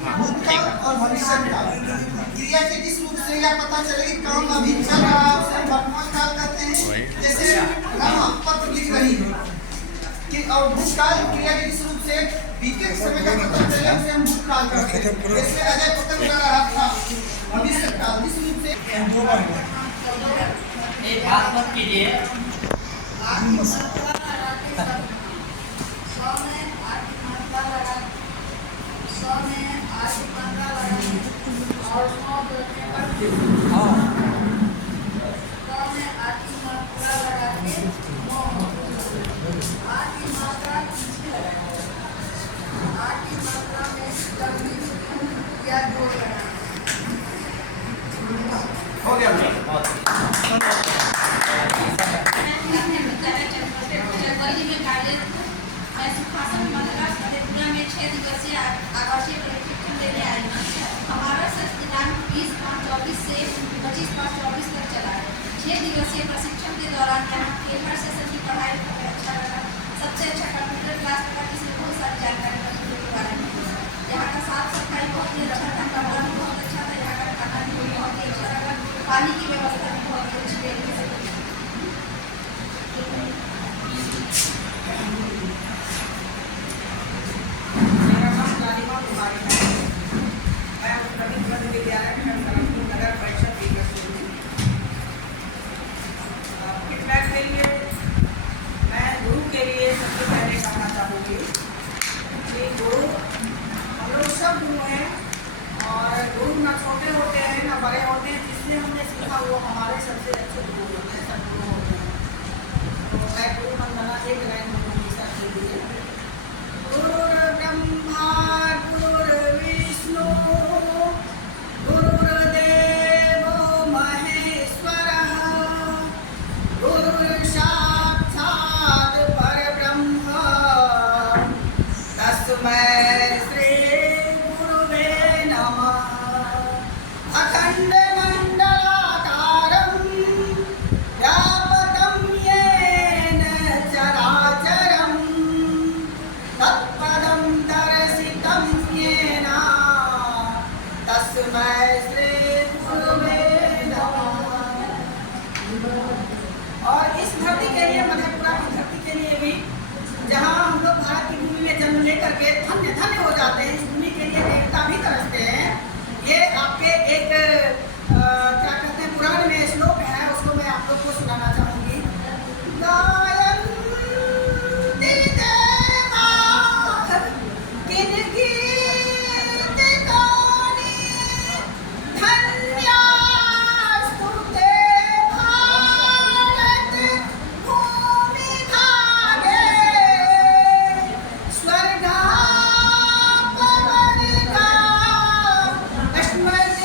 भूतकाल और भविष्यकाल क्रिया के किस रूप से या पता चले कि काम अभी चल रहा है उसे हम वर्तमान काल कहते हैं। जैसे रमा पत्र लिख रही है कि और भूतकाल क्रिया के किस रूप से बीते समय का पता चले उसे हम भूतकाल कहते हैं। जैसे अजय पतंग उड़ा रहा था भविष्यकाल किस रूप से एक बात मत कीजिए। हो गया हमारा सत्र दिनांक 20/5/24 से 25/5/24 तक चला है। 6 दिवसीय प्रशिक्षण के दौरान यहाँ के हर सेशन की पढ़ाई हमें अच्छा लगा। सबसे अच्छा कंप्यूटर क्लास लगा जिसमें बहुत सारी जानकारी कंप्यूटर के बारे में। यहाँ का साफ सफाई बहुत ही अच्छा था, कमरा भी बहुत अच्छा था, यहाँ का खाना भी बहुत ही अच्छा लगा, पानी की व्यवस्था भी बहुत ही अच्छी तरीके से की। मेरा नाम लालिमा कुमारी है। मैं उत्तरी मध्य विद्यालय नगर परिषद फीडबैक के लिए मैं गुरु के लिए सबसे पहले कहना चाहूँगी कि गुरु हम लोग सब गुरु हैं और गुरु ना छोटे होते हैं ना बड़े होते हैं। जिससे हमने सीखा वो हमारे सबसे अच्छे गुरु होते हैं, सब गुरु होते हैं। तो मैं गुरु वंदना एक लाइन में हमेशा के लिए गुरुर्ब्रह्मा गुरुर्विष्णु गुरुर्देवो महेश्वरः गुरुर्साक्षात् परब्रह्म तस्मै श्री गुरुवे नमः। अखण्डमण्डलाकारं व्यापकं येन चराचरं तत्पदं दर्शितं येन तस्मै श्री गुरुवे नमः। और इस धरती के लिए मधेपुरा की धरती के लिए भी जहाँ हम लोग भारत की भूमि में जन्म लेकर के धन्य धन्य हो जाते हैं, इस भूमि के लिए देवता भी तरसते हैं। ये आपके एक क्या कहते हैं पुराण में श्लोक है, उसको मैं आप लोग को सुनाना चाहूँगी। गायन्ति देवाः किन्गीतिकानि धन्यास्तु ते भारत भूमिभागे स्वर्गापवर्गा कस्मैः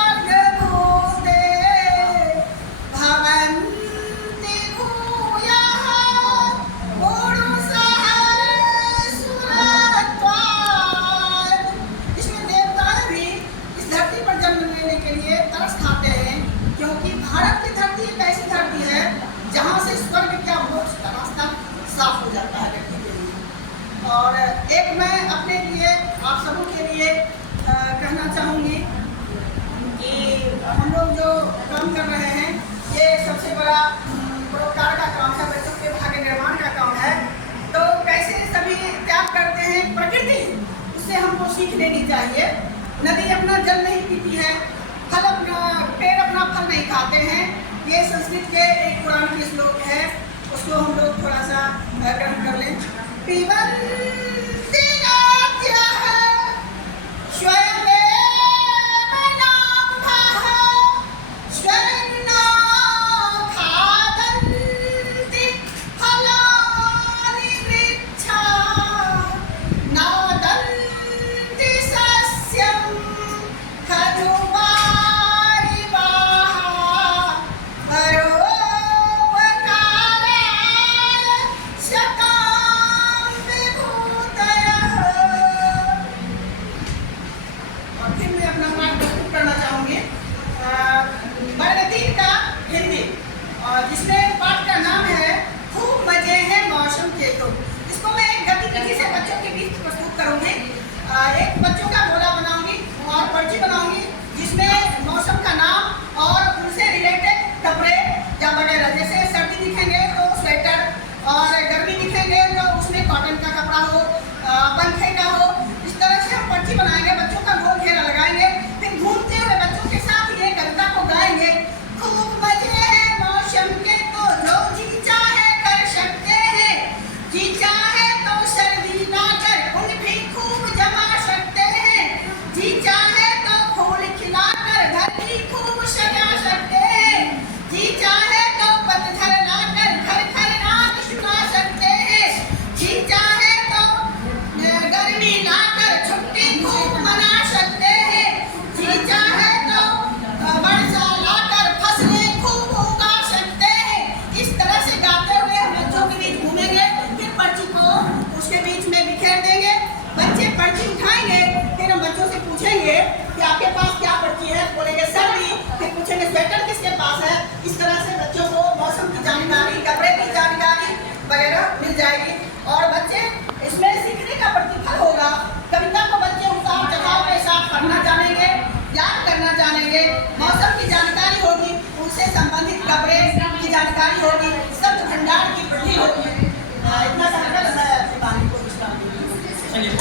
मार्गभूते भवन्ति भूयः पुरुषः इसमें देवताएं भी इस धरती पर जन्म लेने के लिए तरस खाते हैं, क्योंकि भारत की धरती एक ऐसी धरती है जहाँ से स्वर्ग का मोक्ष का रास्ता साफ हो जाता है व्यक्ति के लिए। और एक मैं अपने लिए आप सबों के लिए कहना चाहूँगी कि हम लोग जो काम कर रहे हैं ये सबसे बड़ा परोपकार का काम है, बच्चों के भाग्य निर्माण का काम है। तो कैसे सभी त्याग करते हैं प्रकृति, उससे हमको सीख लेनी चाहिए। नदी अपना जल नहीं पीती है, फल अपना पेड़ अपना फल नहीं खाते हैं। ये संस्कृत के एक पुराण के श्लोक है, उसको हम लोग थोड़ा सा ग्रहण कर लें। पिबन्ति नाद्यः स्वयमेव नाम्भः स्वर्ण खादन्ति फलानि वृक्षा नादन्ति सस्यं खलुवारिवाः परोपकाराय शतां विभूत एक बच्चों का गोला बनाऊंगी और पर्ची बनाऊंगी जिसमें मौसम का नाम और उनसे रिलेटेड कपड़े या वगैरह, जैसे सर्दी दिखेंगे तो स्वेटर और गर्मी दिखेंगे तो उसमें कॉटन का कपड़ा हो, पंखे का हो। इस तरह से हम पर्ची बनाएंगे, बच्चों का गोल घेरा लगाएंगे, फिर घूमते हुए बच्चों के साथ ये कविता को गाएंगे। खूब मजे हैं मौसम के तो जो जी चाहे कर सकते हैं, जी चाहे तो सर्दी ना कर उन भी खूब जमा सकते हैं, जी चाहे तो फूल खिलाकर घर भी खूब सजा सकते हैं, जी चाहे तो पतझड़ लाकर घर घर रात सुना सकते हैं, जी चाहे तो गर्मी लाकर छुट्टी खूब मना सकते हैं, जी चाहे तो वर्षा लाकर फसलें खूब उगा सकते हैं। इस तरह से गाते हुए हम बच्चों के बीच घूमेंगे, फिर पर्ची को उसके बीच में बिखेर देंगे। बच्चे पर्ची उठाएंगे, फिर हम बच्चों से पूछेंगे कि आपके पास क्या पर्ची है, बोलेंगे सर्दी, फिर पूछेंगे स्वेटर किसके पास है। इस तरह से बच्चों को मौसम की जानकारी, कपड़े की जानकारी वगैरह मिल जाएगी और बच्चे इसमें सीखने का प्रतिफल होगा। कविता को बच्चे उतार चढ़ाव के साथ पढ़ना जानेंगे, याद करना जानेंगे, मौसम की जानकारी होगी, उनसे संबंधित कपड़े की जानकारी होगी, शब्द भंडार की वृद्धि होगी। इतना कहकर मैं अपनी वाणी को विश्राम दूंगी।